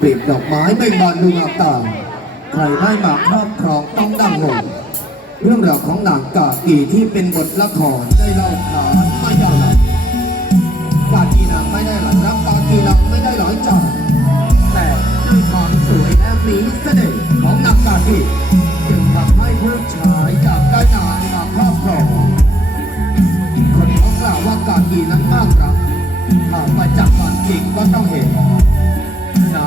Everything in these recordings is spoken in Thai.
เปรียบดอกไม้ไม่บานดูงามตาใครได้มาครอบครองต้องดังหงเรื่องราวของนางกากีที่เป็นบทละครได้เล่าขานมายาวนานกากีนางไม่ได้หลังรักกากีนางไม่ได้หลอยจอแต่ด้วยความสวยและมีเสน่ห์ของนางกากีจึงทำให้ผู้ชายจากได้นางมาครอบครองคนเขากล่าวว่ากากีนั้นมากรักหากมาจากความจริงก็ต้องเห็น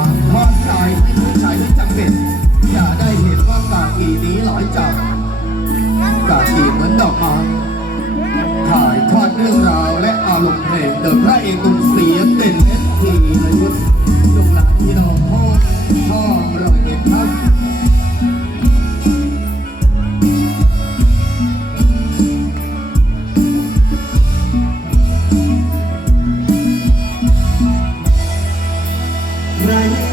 างทอดใจให้ผู้ชายที่จำเป็นอย่าได้เห็นว่ากากีนี้หลอยจับกากีเหมือนดอกไม้ถ่ายทอดเรื่องราวและอารมณ์เพลงโดยพระเอกตุ้มเสียงเด่นเอสทีละยุทธจงหลานที่น้องพ่อพ่อรอยเด็ดครับ ใ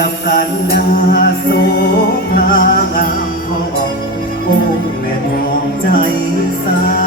ยบกันดาโสภางามพ่อองค์แม่มองใจสา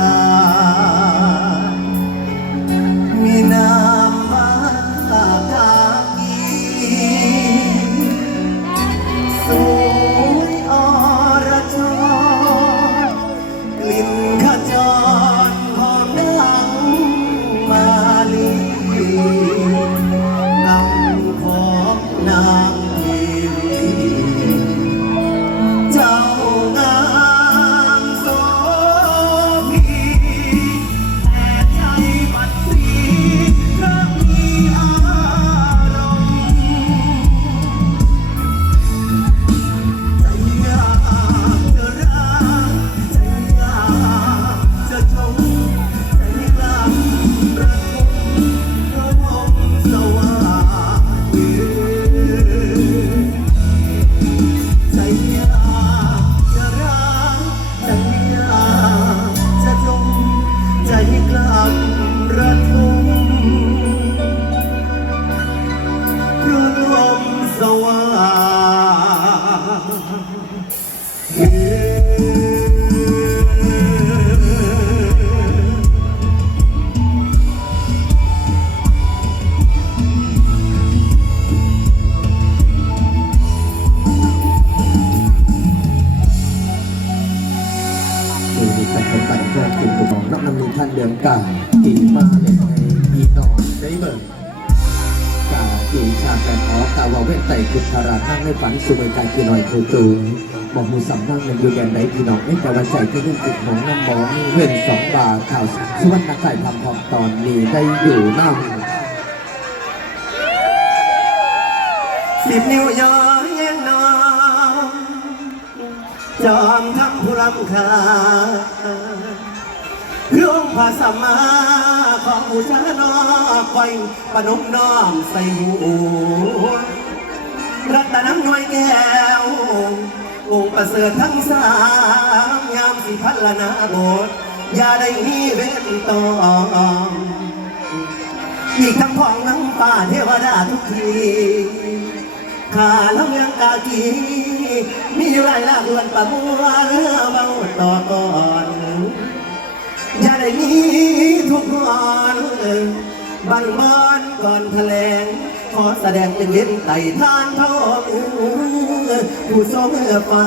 มือนกาตีมาเล่นในอีนอนได้เบิร์กาตีชาแปนอ๋อกาวาเว้นไต่กุศลานั่งในฝันสุเมกากีหน่อยคือตูบอกมูสำนักในยูแดนไหนพี่น้องไม่แต่วันใจที่เรื่องจิตของน้ำมอนี่เว้นสองบาทข่าวสุวรรณไก่ทำพร้อมตอนนี้ได้อยู่หน้าสิบนิ้วยอยแยงน้องจอมทำผู้รำคาญ เรื่องภาษามาของผู้ชานอกไว้ปนมน้อมใส่หูรัตน้ำน้อยแก้ว องค์ประเสริฐทั้งสามยามสิพัลนาโบสอย่าได้มีเว้นตองอีกทั้งของน้ำป่าเทวดาทุกทีข้าแล้วเมืองกากีมีอยู่หลายลากลวนประมัวเรือเบาต่อก่อน อย่าได้มีทุกคนบันบอนก่อนแถลง ขอแสดงเป็นเล่นไต่ทานทองผู้ทรงฟ้า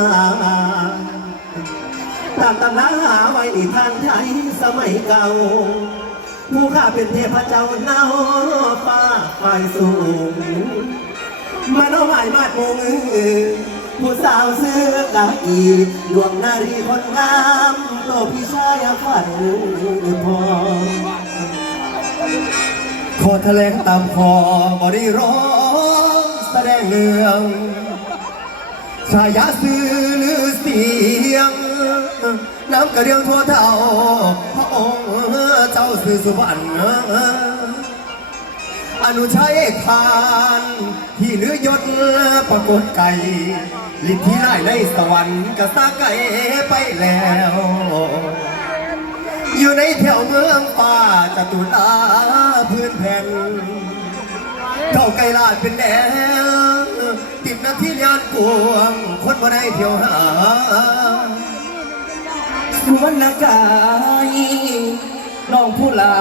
ตามตำราไว้ในทางไทยสมัยเก่า ผู้ข้าเป็นเทพเจ้าเนาฟ้าฝ่ายสูง มาโนหมายมาดมง ผู้สาวเสื้อกากีดวงนารีคนงามโตพี่ชายฝันพอขอแถลงตามคอบริร้องแสดงเรื่องชายาสื่อหรือเสียง น้ำกระเดียวทั่วเท่าพระองค์เจ้าสื่อสุวรรณอนุชัยทานที่เนื้อยศปรากฏไก่ ลิทธิไล่ในสวรรค์กระซากไก่ไปแล้ว อยู่ในแถวเมืองป่าจตุลาพื้นแผ่นเข้าไกลลาดเป็นแนวติดนาที่ยานกวง คนบ่ได้เที่ยวหาสุวรรณกายน้องผู้ลา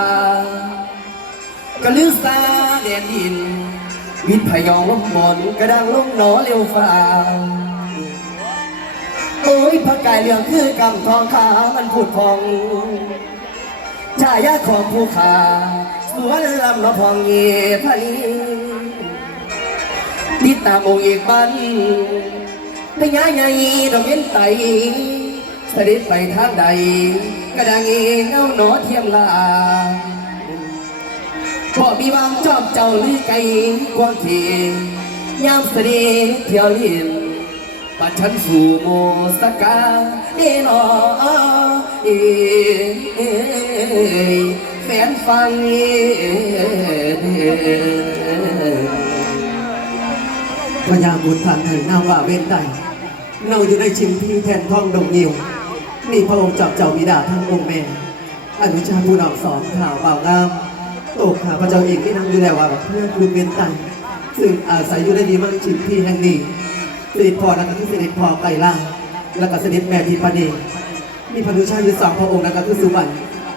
กระลือซาแดนดินวิทย์พยองลมบนกระดังลมหนอเร็วฟ้า พระกายเหลืองคือกำทองขามันผุดพองชายาของผู้ขาสวนลำนอพองเงียพนีติดตามองเอกบันพญาใหญ่ดอกเย็นไตเสด็จไปทางใด กระดังเองเงาหนอเทียมลาพอมีบางจอบเจ้าลือไก่กวางเทียยามเสด็จเที่ยวเลียน ปัจฉันสู่โมสกาเอนอเอแฟนฟังพญาบุญทานถึงนาว่าเว้นใดเนาอยู่ในชิมพีแทนท้องดงยิวมีพระองค์จับเจ้าบิดาทั้งองค์แม่อนุชาผู้นำสองข่าวเบางามตกข่าพระเจ้าเอกที่นั่งดูแลว่าเพื่อนคุณเวนไตซึ่งอาศัยอยู่ในดีมากชิมพีแห่งนี้ สด็จพ่อแล้วก็คือเสด็จพ่อไกลล่างแล้วก็เสด็จแม่ทีปาเดมีพระนุชาอยู่สองพระองค์แล้วก็คือสุวรรณ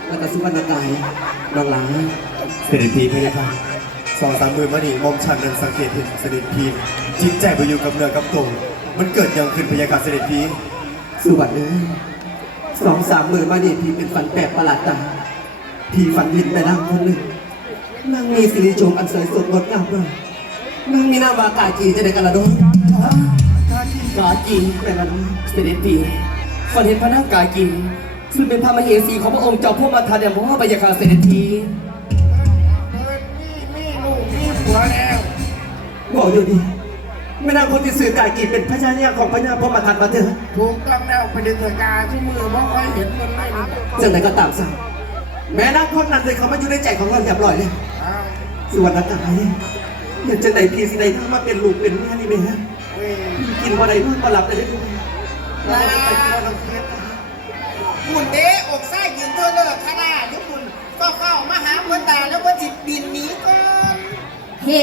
แล้วก็สุวรรณกายน้องหลาเสด็จพีพระยาค่ะสองสามมือมานี่มอมฉันนั้นสังเกตเห็นเสด็จพีจิตใจไปอยู่กับเนื้อกับตัวมันเกิดยังขึ้นพระยาค่ะเสด็จพีสุวรรณเอ้ยสองสามมือมานี่พี่เป็นฝันแปลกประหลาดตาพี่ฝันเห็นแต่นางคนหนึ่งนางมีสิริโฉมอันสวยสดงดงามมากนางมีนามว่ากาจีจะได้กันละดง กาจีเป็นละดงเสด็จพีฝันเห็นพระนางกายกินซึ่งเป็นพระมเหสีของพระองค์เจ้าพวกมาทาเดียมพระว่าบรรยากาเสด็จพีบอกอยู่ดีไม่นางคนที่สื่อกากีเป็นพระชายาของพระญาพ่อมาทันมาเถอะถูกต้องแล้วไปดึงเกิดการที่มือเพราะค่อยเห็นมันไม่รู้จังไหนก็ตามซะแม้นางคนนั้นเลยเขามาอยู่ในใจของเราเรียบร้อยเลยส่วนนักกายอยากจะไหนพีสิไหนถ้ามาเป็นลูกเป็นแม่นี่ไหมฮะ กินวันไหนเพื่อนมาหลับได้ด้วยลาหุ่นเด้อกไส้ยืนเธอเลิกข้าหน้ายุคุณก็เข้ามาหาเพื่อนตาแล้วก็จิตบินหนีก่อนเฮ้